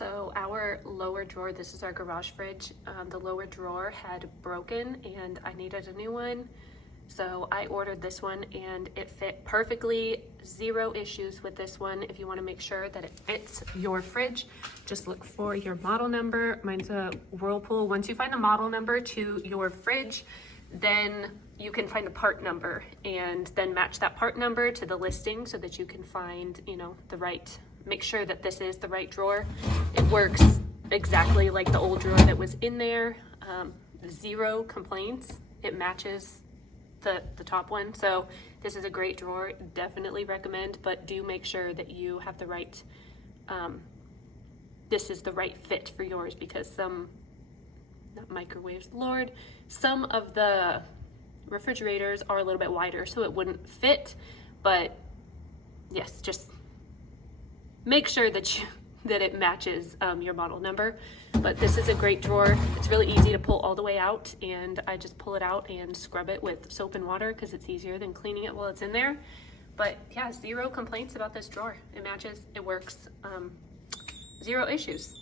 So our lower drawer, this is our garage fridge, the lower drawer had broken and I needed a new one. So I ordered this one and it fit perfectly, zero issues with this one. If you want to make sure that it fits your fridge, just look for your model number. Mine's a Whirlpool. Once you find the model number to your fridge, then you can find the part number and then match that part number to the listing so that you can find, you know, the right, make sure that this is the right drawer. It works exactly like the old drawer that was in there. Zero complaints. It matches the top one. So this is a great drawer, definitely recommend, but do make sure that you have the right, this is the right fit for yours, because some, not microwaves, Lord, some of the refrigerators are a little bit wider, so it wouldn't fit, but yes, just make sure that it matches your model number. But this is a great drawer. It's really easy to pull all the way out, and I just pull it out and scrub it with soap and water because it's easier than cleaning it while it's in there. But yeah, zero complaints about this drawer. It matches, it works, zero issues.